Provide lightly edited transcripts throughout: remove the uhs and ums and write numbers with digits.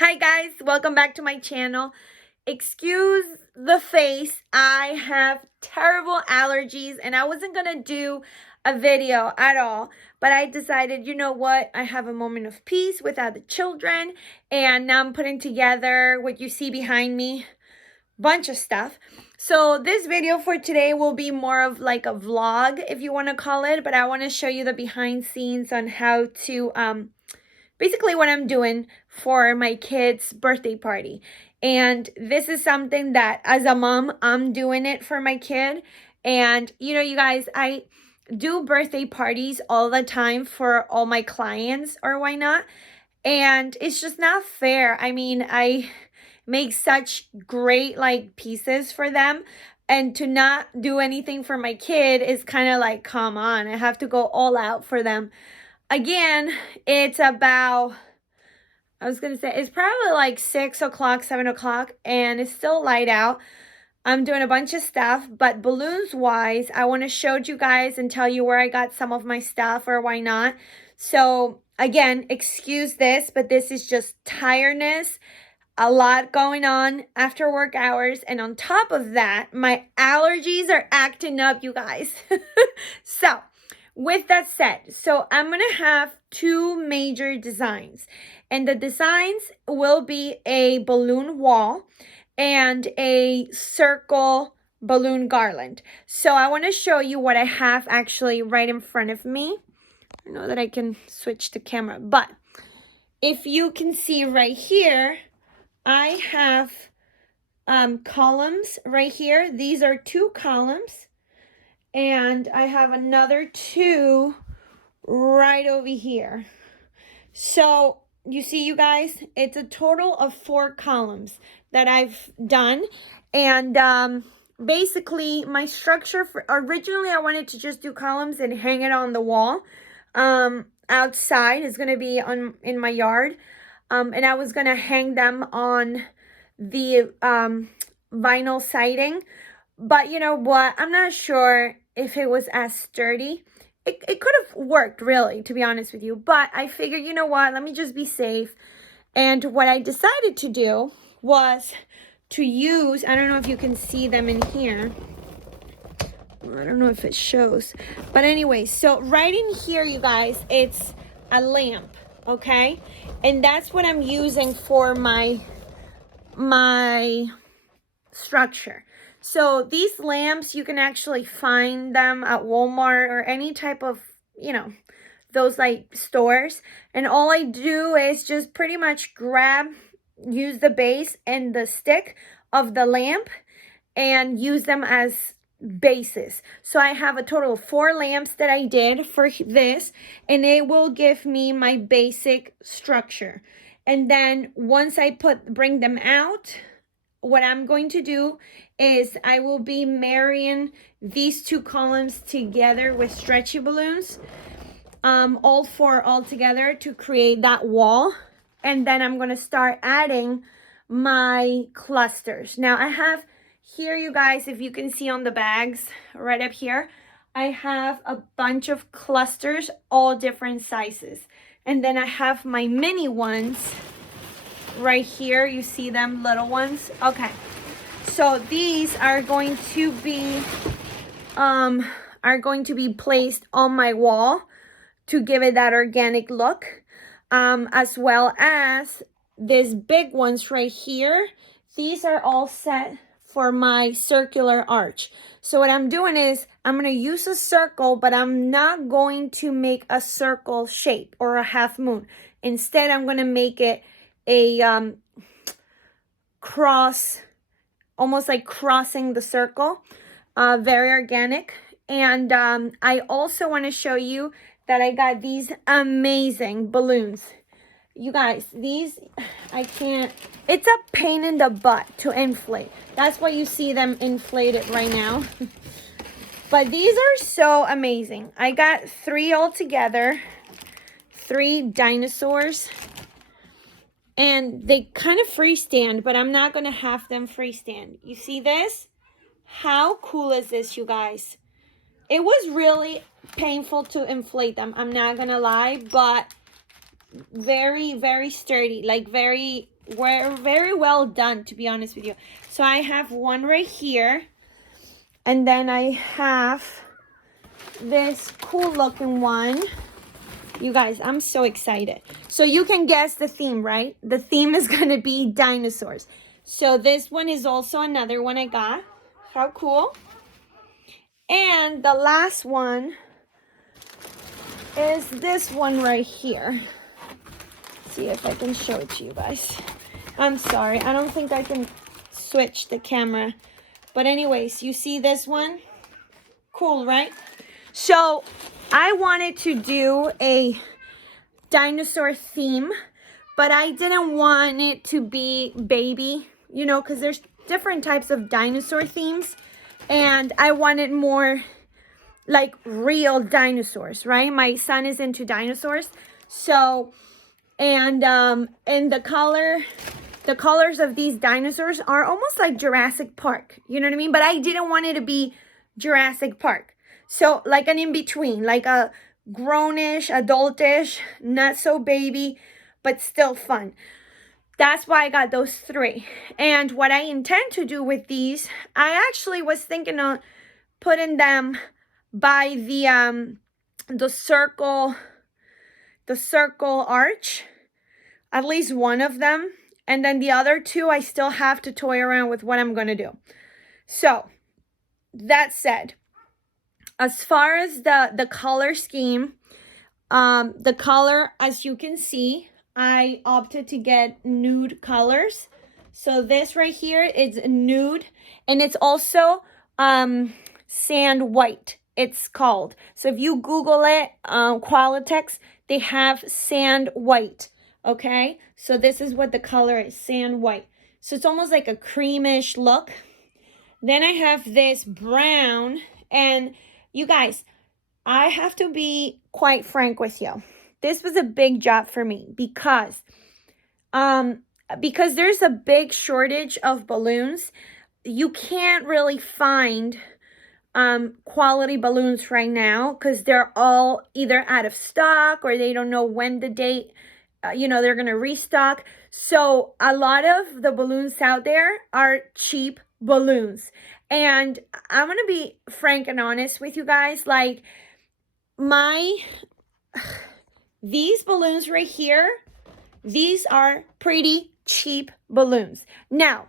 Hi guys, welcome back to my channel. Excuse the face, I have terrible allergies and I wasn't gonna do a video at all, but I decided, you know what, I have a moment of peace without the children, and now I'm putting together what you see behind me, bunch of stuff. So this video for today will be more of like a vlog, if you want to call it, but I want to show you the behind scenes on how to basically what I'm doing for my kid's birthday party. And this is something that as a mom, I'm doing it for my kid. And you know, you guys, I do birthday parties all the time for all my clients, or why not? And it's just not fair. I mean, I make such great like pieces for them, and to not do anything for my kid is kind of like, come on, I have to go all out for them. Again, it's about, I was going to say, it's probably like 6 o'clock, 7 o'clock, and it's still light out. I'm doing a bunch of stuff, but balloons wise, I want to show you guys and tell you where I got some of my stuff, or why not. So again, excuse this, but this is just tiredness, a lot going on after work hours, and on top of that, my allergies are acting up, you guys. So with that said, so I'm going to have two major designs, and the designs will be a balloon wall and a circle balloon garland. So I want to show you what I have actually right in front of me. I know that I can switch the camera, but if you can see right here, I have columns right here. These are two columns. And I have another two right over here. So you see, you guys, it's a total of 4 columns that I've done. And basically my structure for, originally I wanted to just do columns and hang it on the wall. Outside is going to be in my yard. And I was going to hang them on the vinyl siding. But you know what? I'm not sure if it was as sturdy. It could have worked, really, to be honest with you. But I figured, you know what? Let me just be safe. And what I decided to do was to use, I don't know if you can see them in here. I don't know if it shows. But anyway, so right in here, you guys, it's a lamp, okay? And that's what I'm using for my structure. So these lamps, you can actually find them at Walmart or any type of, you know, those like stores. And all I do is just pretty much use the base and the stick of the lamp and use them as bases. So I have a total of 4 lamps that I did for this, and it will give me my basic structure. And then once I bring them out, what I'm going to do is I will be marrying these 2 columns together with stretchy balloons, all 4 all together to create that wall. And then I'm going to start adding my clusters. Now I have here, you guys, if you can see on the bags right up here, I have a bunch of clusters, all different sizes. And then I have my mini ones right here. You see them, little ones. Okay, so these are going to be placed on my wall to give it that organic look, as well as these big ones right here. These are all set for my circular arch. So what I'm doing is I'm going to use a circle, but I'm not going to make a circle shape or a half moon. Instead, I'm going to make it a cross, almost like crossing the circle, very organic. And I also want to show you that I got these amazing balloons. You guys, these, I can't, it's a pain in the butt to inflate. That's why you see them inflated right now. But these are so amazing. I got 3 all together, 3 dinosaurs. And they kind of freestand, but I'm not going to have them freestand. You see this? How cool is this, you guys? It was really painful to inflate them, I'm not going to lie, but very, very sturdy, like very were very well done, to be honest with you. So I have one right here, and then I have this cool looking one. You guys, I'm so excited. So you can guess the theme, right? The theme is gonna be dinosaurs. So this one is also another one I got. How cool. And the last one is this one right here. Let's see if I can show it to you guys. I'm sorry, I don't think I can switch the camera. But anyways, you see this one? Cool, right? So I wanted to do a dinosaur theme, but I didn't want it to be baby, you know, because there's different types of dinosaur themes, and I wanted more like real dinosaurs, right? My son is into dinosaurs. So, and the colors of these dinosaurs are almost like Jurassic Park, you know what I mean? But I didn't want it to be Jurassic Park. So like an in-between, like a grownish, adultish, not so baby, but still fun. That's why I got those three. And what I intend to do with these, I actually was thinking of putting them by the circle arch, at least one of them. And then the other two, I still have to toy around with what I'm going to do. So that said, as far as the color scheme, the color, as you can see, I opted to get nude colors. So this right here is nude, and it's also sand white, it's called. So if you Google it, Qualitex, they have sand white, okay? So this is what the color is, sand white. So it's almost like a creamish look. Then I have this brown, and you guys, I have to be quite frank with you. This was a big job for me because there's a big shortage of balloons. You can't really find quality balloons right now because they're all either out of stock or they don't know when the date, they're going to restock. So a lot of the balloons out there are cheap balloons. And I'm going to be frank and honest with you guys. Like, these balloons right here, these are pretty cheap balloons. Now,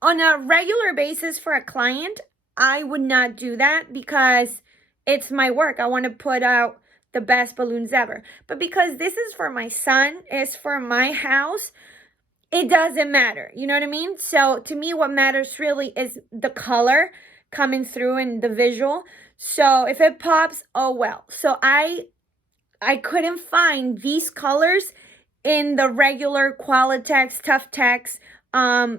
on a regular basis for a client, I would not do that because it's my work. I want to put out the best balloons ever. But because this is for my son, it's for my house, it doesn't matter. You know what I mean? So to me, what matters really is the color coming through in the visual. So if it pops, oh well. So I couldn't find these colors in the regular Qualitex, Tuftex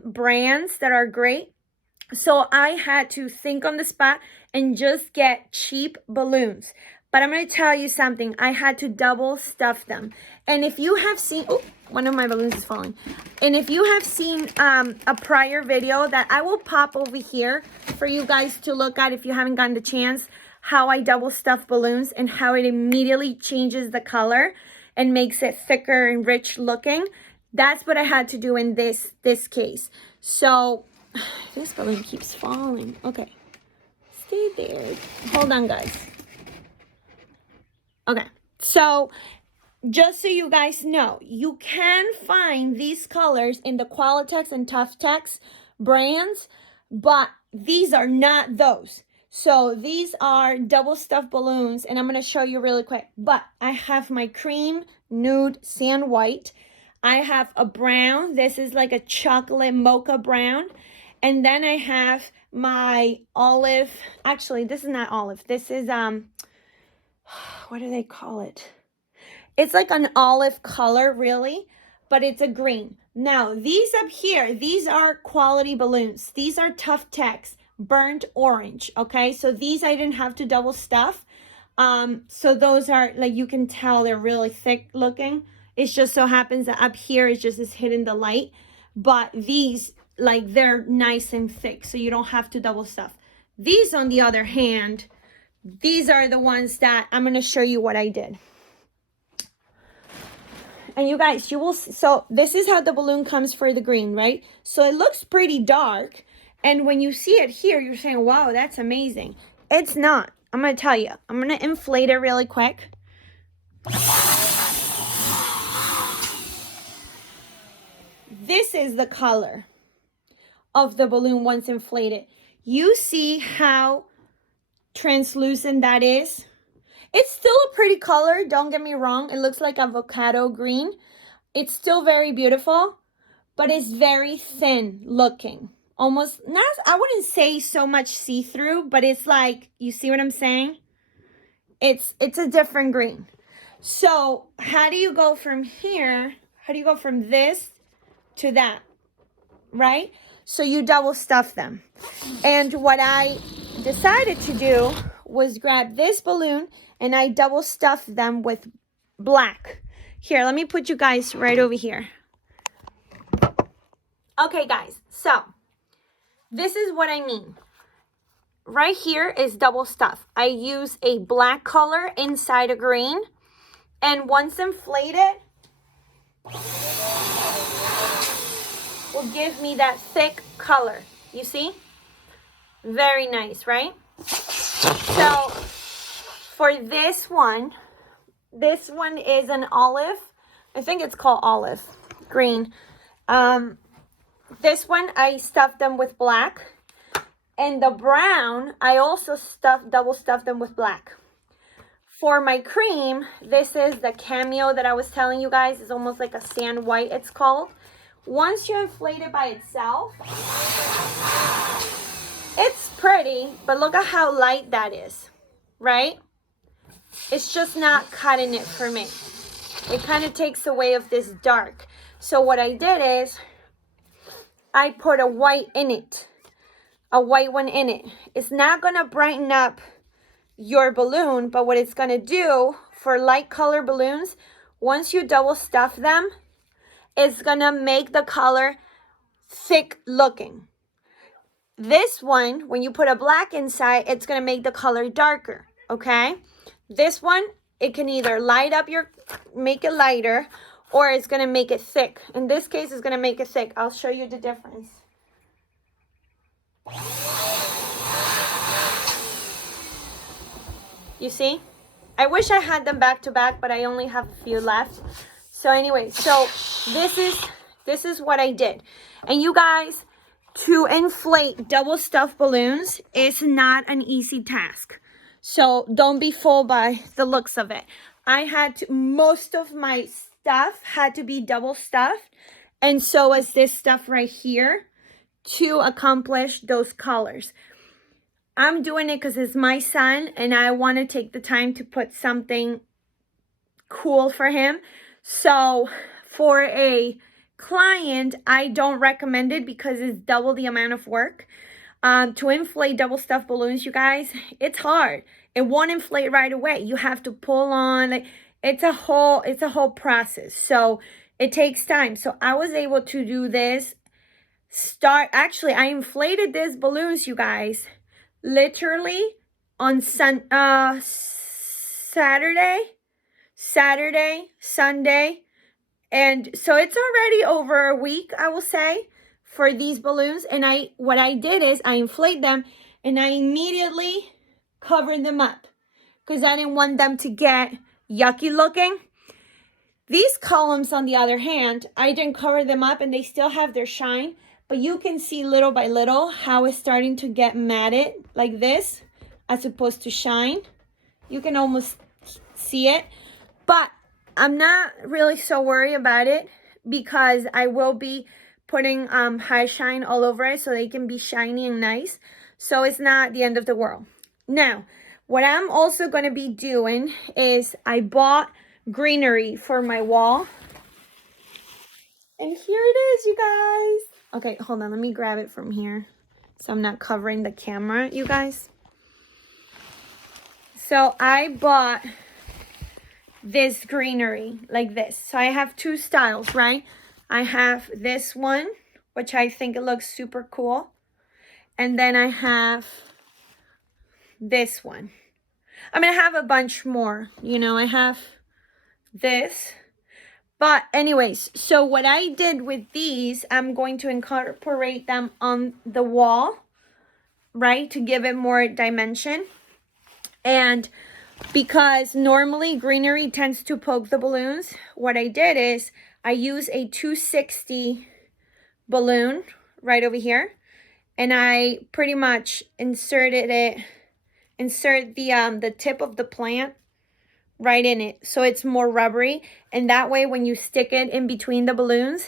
brands that are great. So I had to think on the spot and just get cheap balloons. But I'm going to tell you something. I had to double stuff them. And if you have seen, oh, one of my balloons is falling. And if you have seen a prior video that I will pop over here for you guys to look at if you haven't gotten the chance, how I double stuff balloons and how it immediately changes the color and makes it thicker and rich looking. That's what I had to do in this case. So this balloon keeps falling. Okay, stay there. Hold on, guys. Okay, so just so you guys know, you can find these colors in the Qualitex and Tuftex brands, but these are not those. So these are double stuffed balloons, and I'm going to show you really quick. But I have my cream, nude, sand white. I have a brown. This is like a chocolate mocha brown. And then I have my olive. Actually, this is not olive. This is, what do they call it? It's like an olive color, really, but it's a green. Now, these up here, these are quality balloons. These are Tuftex, burnt orange, okay? So these I didn't have to double stuff. So those are, like, you can tell they're really thick looking. It just so happens that up here is just is hidden the light. But these, like, they're nice and thick, so you don't have to double stuff. These, on the other hand, these are the ones that I'm going to show you what I did. And you guys, you will see, so this is how the balloon comes for the green, right? So it looks pretty dark. And when you see it here, you're saying, wow, that's amazing. It's not. I'm going to tell you. I'm going to inflate it really quick. This is the color of the balloon once inflated. You see how translucent that is? It's still a pretty color, don't get me wrong. It looks like avocado green. It's still very beautiful, but it's very thin looking. Almost, not, I wouldn't say so much see-through, but it's like, you see what I'm saying? It's a different green. So how do you go from here? How do you go from this to that, right? So you double stuff them. And what I decided to do was grab this balloon and I double stuffed them with black. Here, let me put you guys right over here. Okay, guys, so this is what I mean. Right here is double stuff. I use a black color inside a green, and once inflated, will give me that thick color. You see? Very nice, right? So for this one is an olive. I think it's called olive green. This one I stuffed them with black. And the brown, I also double stuffed them with black. For my cream, this is the cameo that I was telling you guys. It's almost like a sand white, it's called. Once you inflate it by itself, it's pretty, but look at how light that is, right? It's just not cutting it for me. It kind of takes away of this dark. So what I did is, I put a white in it. A white one in it. It's not going to brighten up your balloon, but what it's going to do for light color balloons, once you double stuff them, it's going to make the color thick looking. This one, when you put a black inside, it's going to make the color darker, okay? This one, it can either make it lighter, or it's going to make it thick. In this case, it's going to make it thick. I'll show you the difference. You see? I wish I had them back to back, but I only have a few left. So anyway, so this is what I did. And you guys, to inflate double stuffed balloons is not an easy task. So don't be fooled by the looks of it. Most of my stuff had to be double stuffed. And so is this stuff right here to accomplish those colors. I'm doing it because it's my son and I want to take the time to put something cool for him. So for a client, I don't recommend it because it's double the amount of work. To inflate double stuffed balloons, you guys, it's hard. It won't inflate right away. You have to pull on. It's a whole process. So it takes time. So I was able to do this. Actually, I inflated these balloons, you guys, literally on Saturday, Sunday. And so it's already over a week, I will say, for these balloons. And what I did is I inflate them and I immediately covered them up because I didn't want them to get yucky looking. These columns, on the other hand, I didn't cover them up and they still have their shine. But you can see little by little how it's starting to get matted like this as opposed to shine. You can almost see it. But I'm not really so worried about it because I will be putting high shine all over it so they can be shiny and nice. So it's not the end of the world. Now, what I'm also going to be doing is I bought greenery for my wall. And here it is, you guys. Okay, hold on. Let me grab it from here so I'm not covering the camera, you guys. So I bought this greenery like this. So I have two styles, right? I have this one, which I think it looks super cool. And then I have this one. I mean, I have a bunch more. You know, I have this. But anyways, so what I did with these, I'm going to incorporate them on the wall, right, to give it more dimension. And because normally greenery tends to poke the balloons, what I did is I use a 260 balloon right over here, and I pretty much insert the tip of the plant right in it, so it's more rubbery, and that way when you stick it in between the balloons,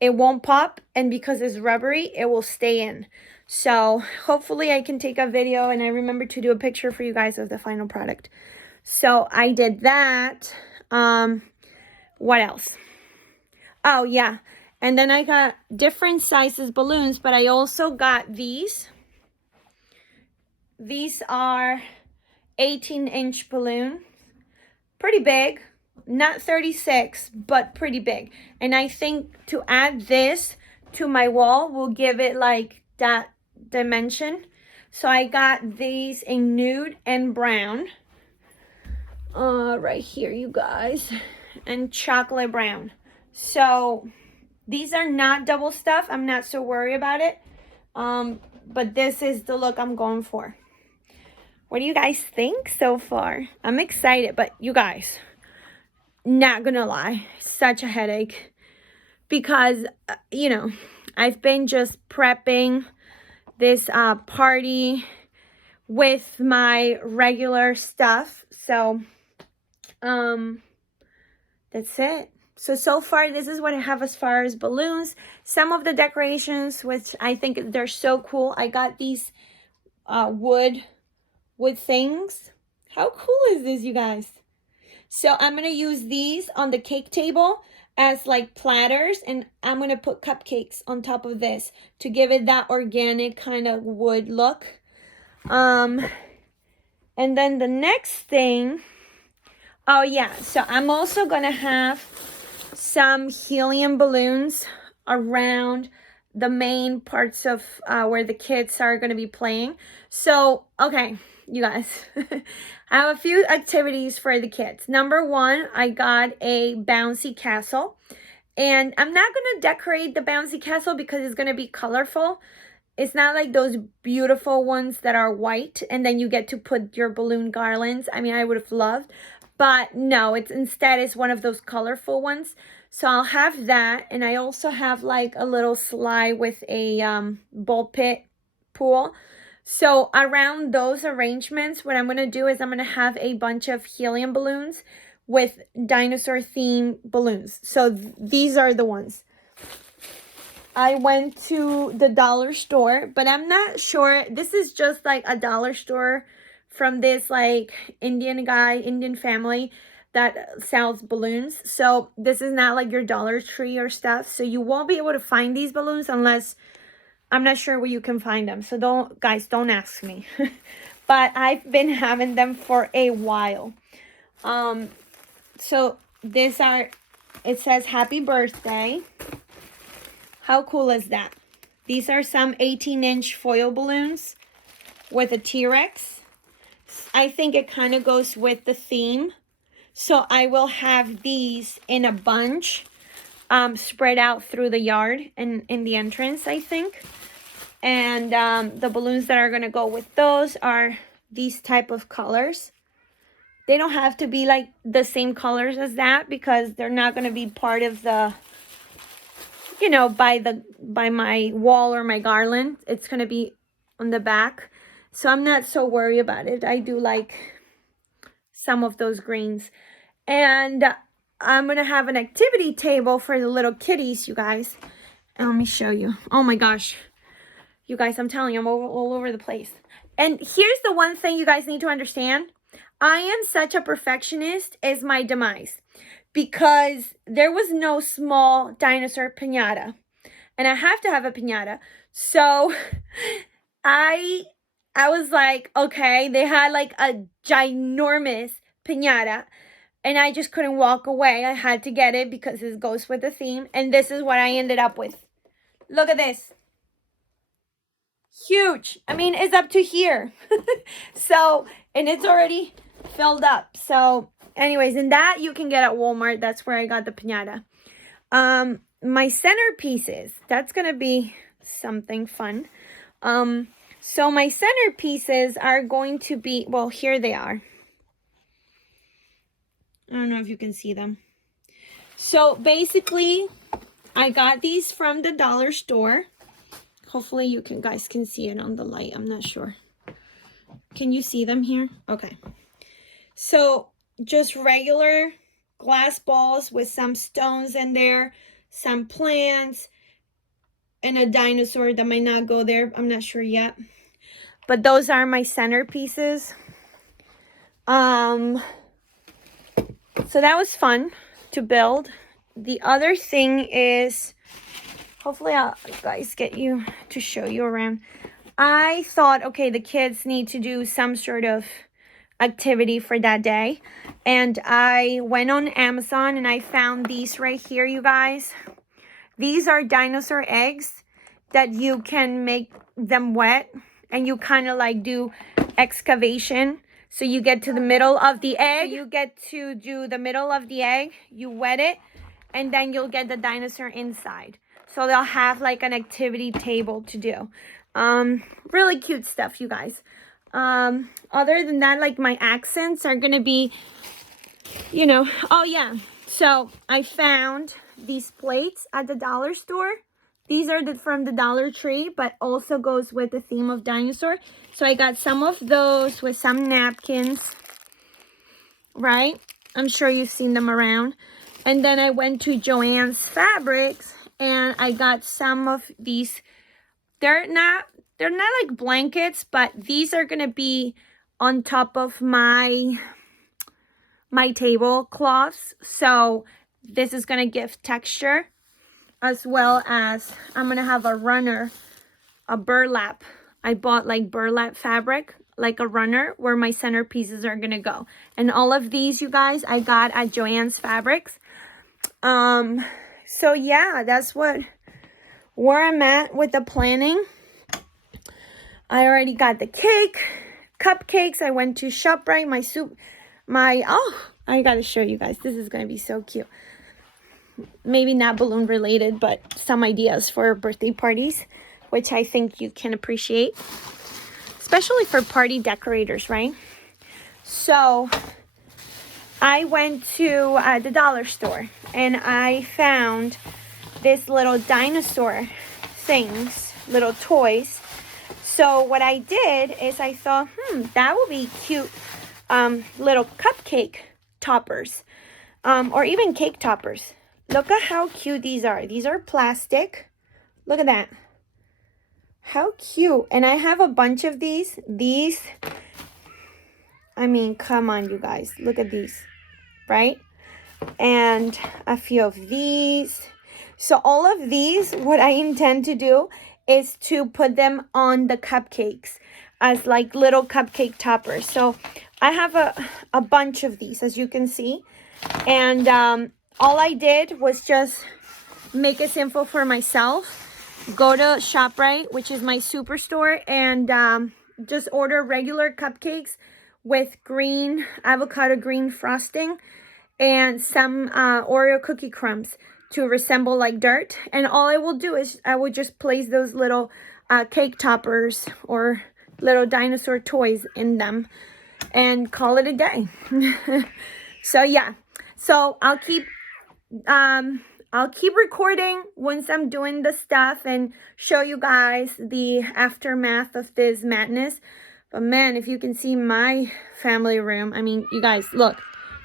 it won't pop, and because it's rubbery, it will stay in. So hopefully I can take a video and I remember to do a picture for you guys of the final product. So I did that. What else? Oh yeah, and then I got different sizes balloons, but I also got these. These are 18-inch balloons. Pretty big, not 36, but pretty big. And I think to add this to my wall will give it like that dimension. So I got these in nude and brown. Right here, you guys. And chocolate brown. So these are not double stuff. I'm not so worried about it. But this is the look I'm going for. What do you guys think so far? I'm excited, but you guys, not gonna lie, such a headache. Because, you know, I've been just prepping this party with my regular stuff. So, that's it. So far, this is what I have as far as balloons. Some of the decorations, which I think they're so cool. I got these wood things. How cool is this, you guys? So I'm going to use these on the cake table as like platters, and I'm going to put cupcakes on top of this to give it that organic kind of wood look. And then the next thing, oh yeah, so I'm also going to have some helium balloons around the main parts of where the kids are going to be playing. So, okay, you guys, I have a few activities for the kids. Number one, I got a bouncy castle. And I'm not going to decorate the bouncy castle because it's going to be colorful. It's not like those beautiful ones that are white and then you get to put your balloon garlands. I mean, I would have loved. But no, instead it's one of those colorful ones. So I'll have that. And I also have like a little slide with a ball pit pool. So around those arrangements, what I'm going to do is I'm going to have a bunch of helium balloons with dinosaur theme balloons. So these are the ones. I went to the dollar store, but I'm not sure. This is just like a dollar store from this like Indian family that sells balloons. So this is not like your Dollar Tree or stuff. So you won't be able to find these balloons unless, I'm not sure where you can find them. So don't ask me. But I've been having them for a while. So it says happy birthday. How cool is that? These are some 18-inch foil balloons with a T-Rex. I think it kind of goes with the theme. So I will have these in a bunch spread out through the yard and in the entrance, I think. And the balloons that are going to go with those are these type of colors. They don't have to be like the same colors as that because they're not going to be part of the, you know, by my wall or my garland. It's going to be on the back. So I'm not so worried about it. I do like some of those greens. And I'm going to have an activity table for the little kitties, you guys. And let me show you. Oh my gosh. You guys, I'm telling you, I'm all over the place. And here's the one thing you guys need to understand. I am such a perfectionist as my demise. Because there was no small dinosaur pinata. And I have to have a pinata. So I was like, okay, they had like a ginormous pinata. And I just couldn't walk away. I had to get it because this goes with the theme. And this is what I ended up with. Look at this. Huge. I mean, it's up to here. So, and it's already filled up. So, Anyways, and that you can get at Walmart. That's where I got the piñata. My centerpieces, that's gonna be something fun. So my centerpieces are going to be, well, here they are. I don't know if you can see them. So basically, I got these from the dollar store. Hopefully you guys can see it on the light. I'm not sure. Can you see them here? Okay. So just regular glass balls with some stones in there, some plants, and a dinosaur that might not go there. I'm not sure yet. But those are my centerpieces. So that was fun to build. The other thing is, hopefully I'll guys get you to show you around. I thought, okay, the kids need to do some sort of activity for that day. And I went on Amazon and I found these right here, you guys. These are dinosaur eggs that you can make them wet. And you kind of like do excavation. So you get to the middle of the egg. You get to do the middle of the egg. You wet it. And then you'll get the dinosaur inside. So they'll have like an activity table to do. Really cute stuff, you guys. Other than that, like my accents are going to be, you know. Oh, yeah. So I found these plates at the dollar store. These are from the Dollar Tree, but also goes with the theme of dinosaur. So I got some of those with some napkins, right? I'm sure you've seen them around. And then I went to Joann's Fabrics and I got some of these. They're not like blankets, but these are going to be on top of my tablecloths. So this is going to give texture. As well as I'm going to have a runner, a burlap. I bought like burlap fabric, like a runner where my centerpieces are going to go. And all of these, you guys, I got at Joann's Fabrics. So yeah, that's where I'm at with the planning. I already got the cupcakes. I went to ShopRite, I got to show you guys. This is going to be so cute. Maybe not balloon related, but some ideas for birthday parties, which I think you can appreciate, especially for party decorators, right? So I went to the dollar store and I found this little dinosaur things, little toys. So what I did is I thought, that would be cute, little cupcake toppers, or even cake toppers. Look at how cute these are. These are plastic. Look at that. How cute. And I have a bunch of these. I mean, come on, you guys. Look at these, right? And a few of these. So all of these, what I intend to do is to put them on the cupcakes as like little cupcake toppers. So I have a bunch of these, as you can see. And all I did was just make it simple for myself. Go to ShopRite, which is my superstore, and just order regular cupcakes with avocado green frosting and some Oreo cookie crumbs to resemble like dirt. And all I will do is I will just place those little cake toppers or little dinosaur toys in them and call it a day. So yeah, so I'll keep recording once I'm doing the stuff and show you guys the aftermath of this madness. But man, if you can see my family room, I mean, you guys, look.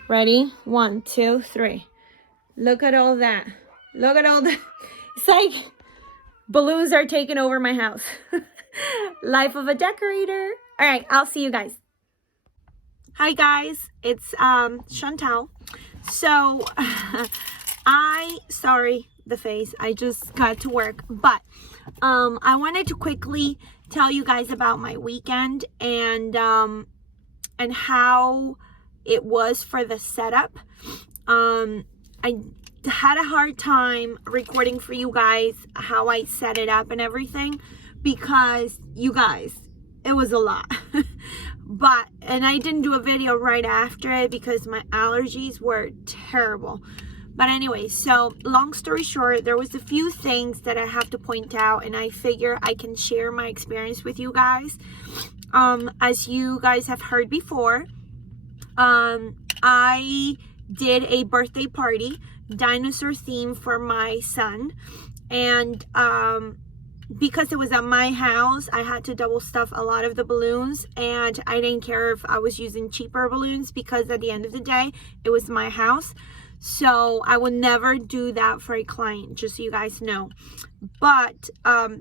Ready? 1, 2, 3. Look at all that. Look at all that. It's like balloons are taking over my house. Life of a decorator. All right, I'll see you guys. Hi guys, it's Chantal. So sorry the face, I just got to work, but I wanted to quickly tell you guys about my weekend and how it was for the setup. I had a hard time recording for you guys how I set it up and everything, because you guys, it was a lot. And I didn't do a video right after it because my allergies were terrible. But anyway, so long story short, there was a few things that I have to point out, and I figure I can share my experience with you guys. As you guys have heard before, I did a birthday party, dinosaur theme for my son, and because it was at my house, I had to double stuff a lot of the balloons, and I didn't care if I was using cheaper balloons because at the end of the day, it was my house. So I would never do that for a client, just so you guys know. But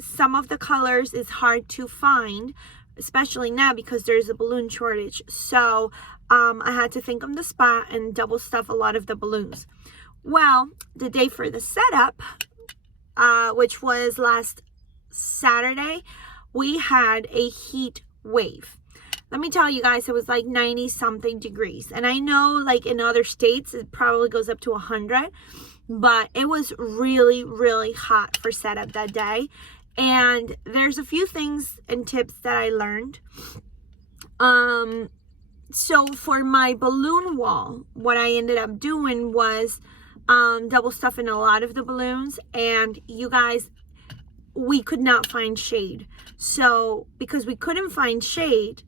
some of the colors is hard to find, especially now because there's a balloon shortage. So I had to think on the spot and double stuff a lot of the balloons. Well, the day for the setup, which was last Saturday, we had a heat wave. Let me tell you guys, it was like 90 something degrees. And I know like in other states, it probably goes up to 100. But it was really, really hot for setup that day. And there's a few things and tips that I learned. So for my balloon wall, what I ended up doing was double stuffing a lot of the balloons. And you guys, we could not find shade. So because we couldn't find shade,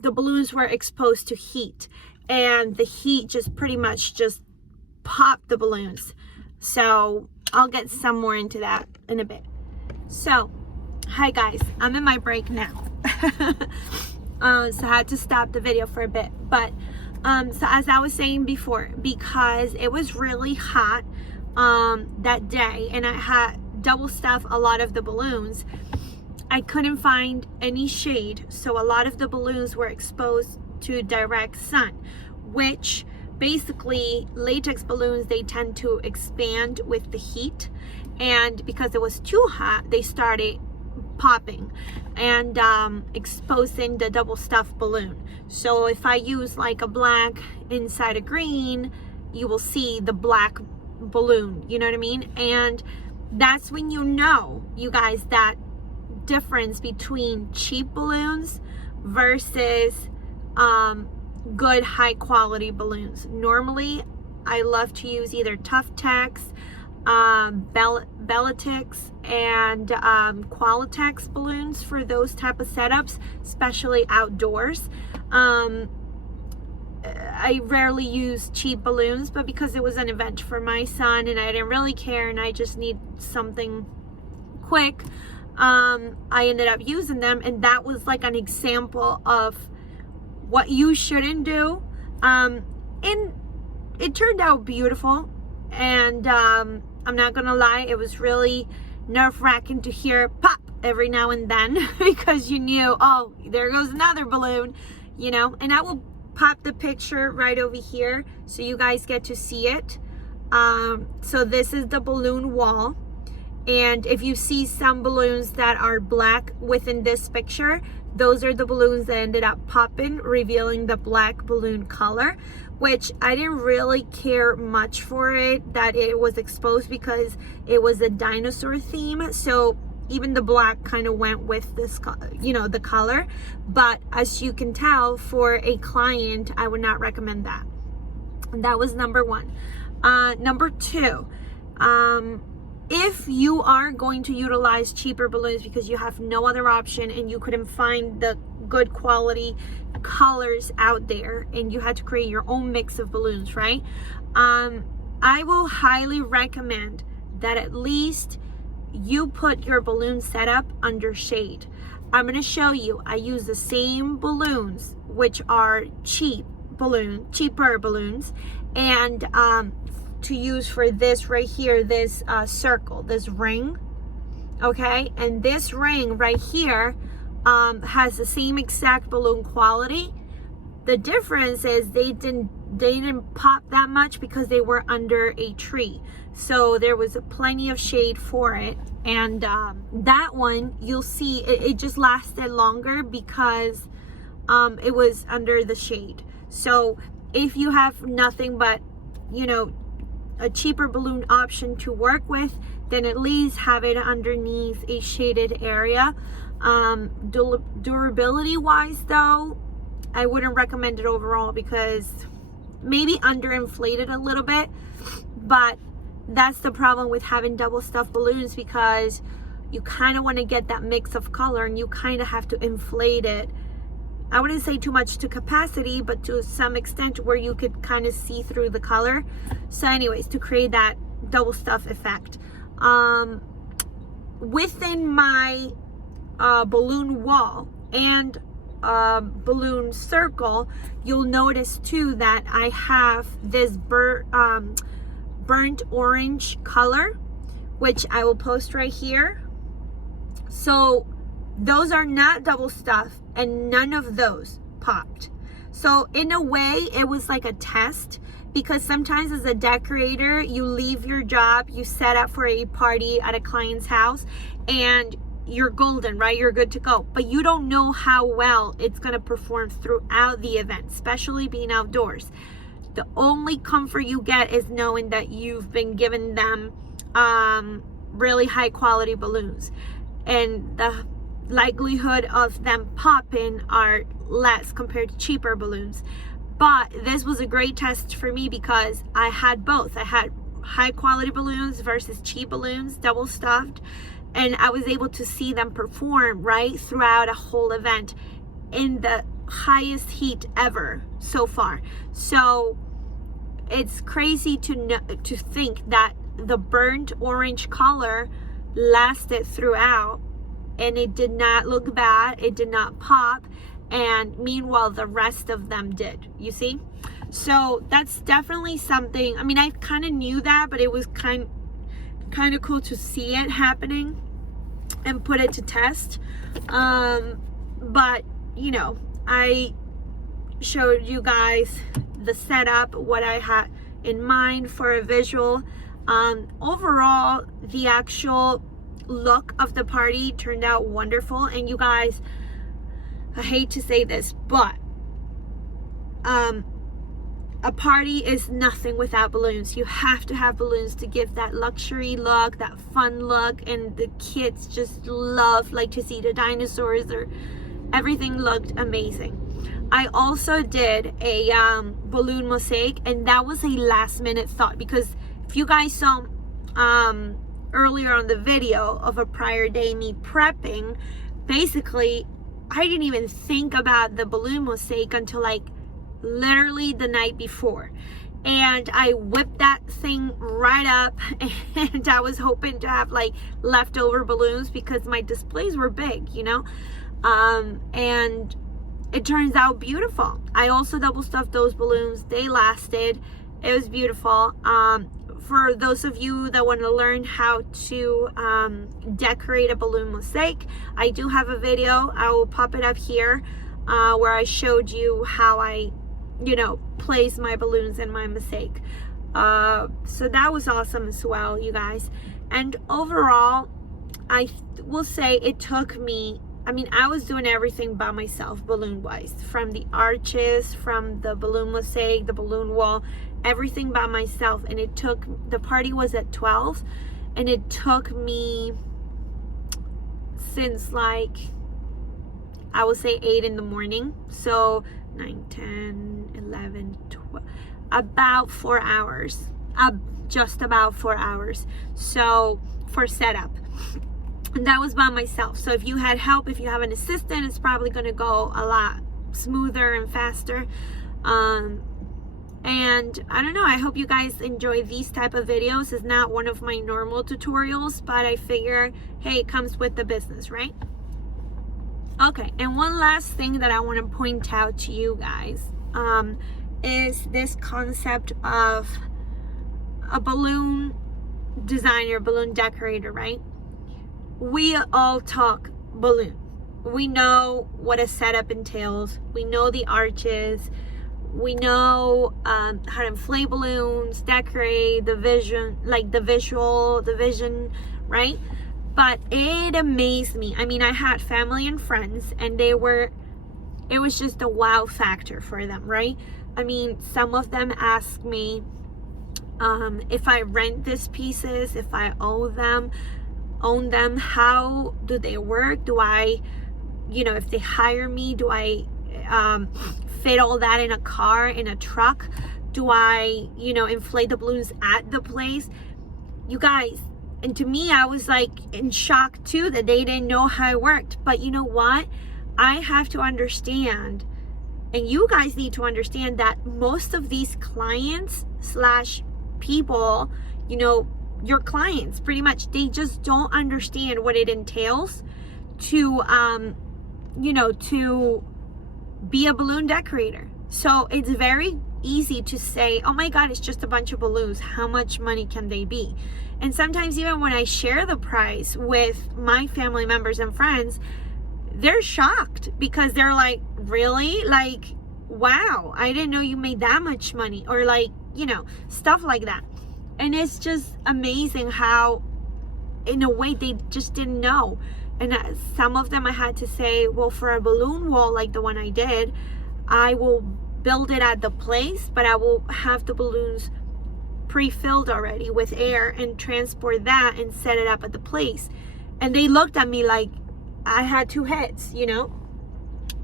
the balloons were exposed to heat, and the heat just pretty much just popped the balloons. So I'll get some more into that in a bit. So hi guys, I'm in my break now. So I had to stop the video for a bit, but so as I was saying before, because it was really hot that day, and I had double stuffed a lot of the balloons, I couldn't find any shade, so a lot of the balloons were exposed to direct sun, which basically latex balloons, they tend to expand with the heat, and because it was too hot, they started popping and exposing the double stuffed balloon. So if I use like a black inside a green, you will see the black balloon, you know what I mean? And that's when you know, you guys, that difference between cheap balloons versus good high quality balloons. Normally I love to use either Tough Tex, Bellitex, and Qualitex balloons for those type of setups, especially outdoors. I rarely use cheap balloons, but because it was an event for my son and I didn't really care and I just need something quick, I ended up using them, and that was like an example of what you shouldn't do. And it turned out beautiful, and I'm not gonna lie, it was really nerve-wracking to hear pop every now and then because you knew, oh, there goes another balloon, you know. And I will pop the picture right over here so you guys get to see it. So this is the balloon wall. And if you see some balloons that are black within this picture, those are the balloons that ended up popping, revealing the black balloon color, which I didn't really care much for it, that it was exposed because it was a dinosaur theme. So even the black kind of went with this, you know, the color. But as you can tell, for a client, I would not recommend that. And that was number one. Number two, if you are going to utilize cheaper balloons because you have no other option and you couldn't find the good quality colors out there and you had to create your own mix of balloons, right? I will highly recommend that at least you put your balloon setup under shade. I'm going to show you. I use the same balloons, which are cheaper balloons, and to use for this right here, this circle, this ring, okay? And this ring right here has the same exact balloon quality. The difference is they didn't pop that much because they were under a tree, so there was plenty of shade for it. And that one, you'll see it just lasted longer because it was under the shade. So if you have nothing but, you know, a cheaper balloon option to work with, then at least have it underneath a shaded area. Durability wise though, I wouldn't recommend it overall, because maybe underinflated a little bit, but that's the problem with having double stuffed balloons, because you kind of want to get that mix of color and you kind of have to inflate it. I wouldn't say too much to capacity, but to some extent where you could kind of see through the color. So anyways, to create that double stuff effect. Within my balloon wall and balloon circle, you'll notice too that I have this burnt orange color, which I will post right here. So those are not double stuffed, and none of those popped. So in a way, it was like a test, because sometimes as a decorator, you leave your job, you set up for a party at a client's house, and you're golden, right? You're good to go. But you don't know how well it's going to perform throughout the event, especially being outdoors. The only comfort you get is knowing that you've been given them really high quality balloons, and the likelihood of them popping are less compared to cheaper balloons. But this was a great test for me, because I had both. I had high quality balloons versus cheap balloons, double stuffed, and I was able to see them perform right throughout a whole event in the highest heat ever so far. So it's crazy to think that the burnt orange color lasted throughout, and it did not look bad, it did not pop, and meanwhile the rest of them did, you see? So that's definitely something. I mean, I kind of knew that, but it was kind of cool to see it happening and put it to test. But you know, I showed you guys the setup, what I had in mind for a visual. Overall, the actual look of the party turned out wonderful. And you guys, I hate to say this, but a party is nothing without balloons. You have to have balloons to give that luxury look, that fun look, and the kids just love like to see the dinosaurs, or everything looked amazing. I also did a balloon mosaic, and that was a last minute thought, because if you guys saw earlier on the video of a prior day me prepping, basically I didn't even think about the balloon mosaic until like literally the night before, and I whipped that thing right up, and I was hoping to have like leftover balloons because my displays were big, you know, and it turns out beautiful. I also double stuffed those balloons. They lasted. It was beautiful. For those of you that want to learn how to decorate a balloon mosaic, I do have a video. I will pop it up here where I showed you how I, you know, place my balloons in my mosaic. So that was awesome as well, you guys. And overall, I will say it took me, I mean, I was doing everything by myself, balloon wise, from the arches, from the balloon mosaic, the balloon wall, everything by myself. And it took, the party was at 12, and it took me since like, I would say 8 in the morning. So 9, 10, 11, 12, about 4 hours, just about 4 hours. So for setup. And that was by myself. So if you had help, if you have an assistant, it's probably going to go a lot smoother and faster. And I don't know, I hope you guys enjoy these type of videos. It's not one of my normal tutorials, but I figure, hey, it comes with the business, right? Okay, and one last thing that I want to point out to you guys is this concept of a balloon designer, balloon decorator, right? We all talk balloon. We know what a setup entails. We know the arches. We know how to inflate balloons, decorate, the vision, like the visual, the vision, right? But it amazed me. I mean, I had family and friends, and it was just a wow factor for them, right? I mean, some of them asked me, if I rent these pieces, if I own them, how do they work? Do I, if they hire me, do I fit all that in a car, in a truck? Do I, inflate the balloons at the place? You guys, and to me, I was like in shock too that they didn't know how it worked. But you know what? I have to understand, and you guys need to understand, that most of these clients slash people, your clients, pretty much, they just don't understand what it entails to, to be a balloon decorator. So it's very easy to say, oh my God, it's just a bunch of balloons. How much money can they be? And sometimes even when I share the price with my family members and friends, they're shocked because they're like, really? Like, wow, I didn't know you made that much money, or like, stuff like that. And it's just amazing how, in a way, they just didn't know. And some of them I had to say, well, for a balloon wall like the one I did, I will build it at the place, but I will have the balloons pre-filled already with air and transport that and set it up at the place. And they looked at me like I had two heads,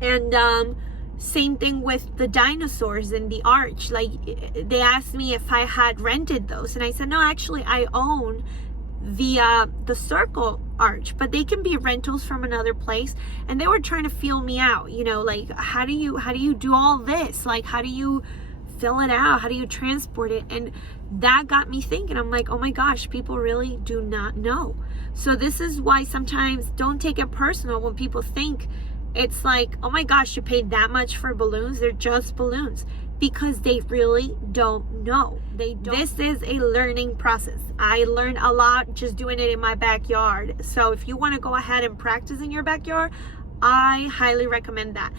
And same thing with the dinosaurs in the arch. Like, they asked me if I had rented those, and I said, no, actually I own the circle arch, but they can be rentals from another place. And they were trying to feel me out, like, how do you do all this? Like, how do you fill it out? How do you transport it? And that got me thinking. I'm like, oh my gosh, people really do not know. So this is why sometimes don't take it personal when people think it's like, oh my gosh, you paid that much for balloons. They're just balloons. Because they really don't know. This is a learning process. I learned a lot just doing it in my backyard. So if you want to go ahead and practice in your backyard, I highly recommend that.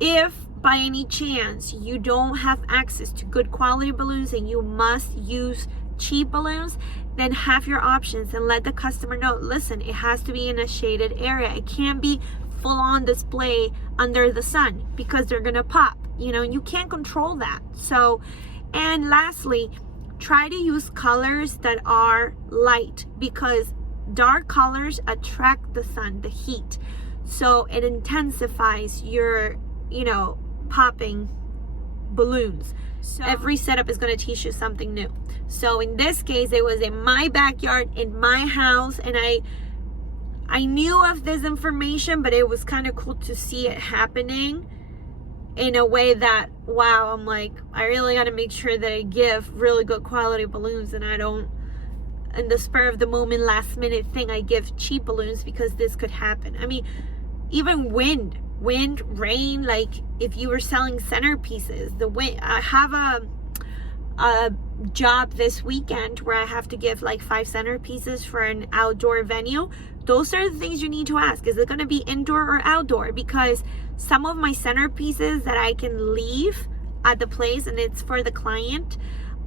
If by any chance you don't have access to good quality balloons and you must use cheap balloons, then have your options and let the customer know, listen, it has to be in a shaded area. It can't be full on display under the sun because they're gonna pop, and you can't control that. So, and lastly, try to use colors that are light, because dark colors attract the sun, the heat, so it intensifies your popping balloons. So every setup is going to teach you something new. So in this case, it was in my backyard, in my house, and I knew of this information, but it was kind of cool to see it happening in a way that, wow, I'm like, I really got to make sure that I give really good quality balloons, and I don't, in the spur of the moment, last minute thing, I give cheap balloons, because this could happen. I mean, even wind, rain, like if you were selling centerpieces, the wind. I have a job this weekend where I have to give like 5 centerpieces for an outdoor venue. Those are the things you need to ask. Is it going to be indoor or outdoor? Because some of my centerpieces that I can leave at the place, and it's for the client,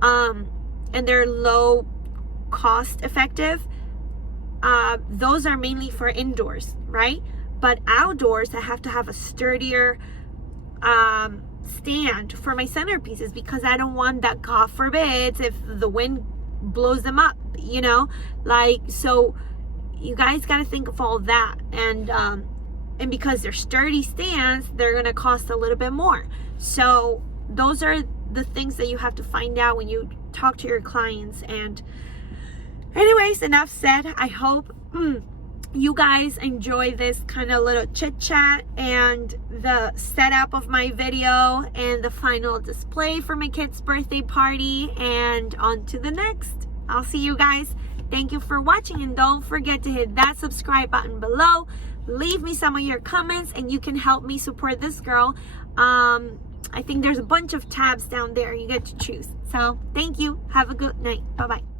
and they're low cost effective, those are mainly for indoors, right? But outdoors, I have to have a sturdier stand for my centerpieces, because I don't want that, God forbid, if the wind blows them up, like, so you guys got to think of all that. And because they're sturdy stands, they're going to cost a little bit more. So those are the things that you have to find out when you talk to your clients. And anyways, enough said. I hope you guys enjoy this kind of little chit chat and the setup of my video and the final display for my kid's birthday party, and on to the next. I'll see you guys. Thank you for watching, and don't forget to hit that subscribe button below. Leave me some of your comments, and you can help me support this girl. I think there's a bunch of tabs down there you get to choose. So thank you. Have a good night. Bye-bye.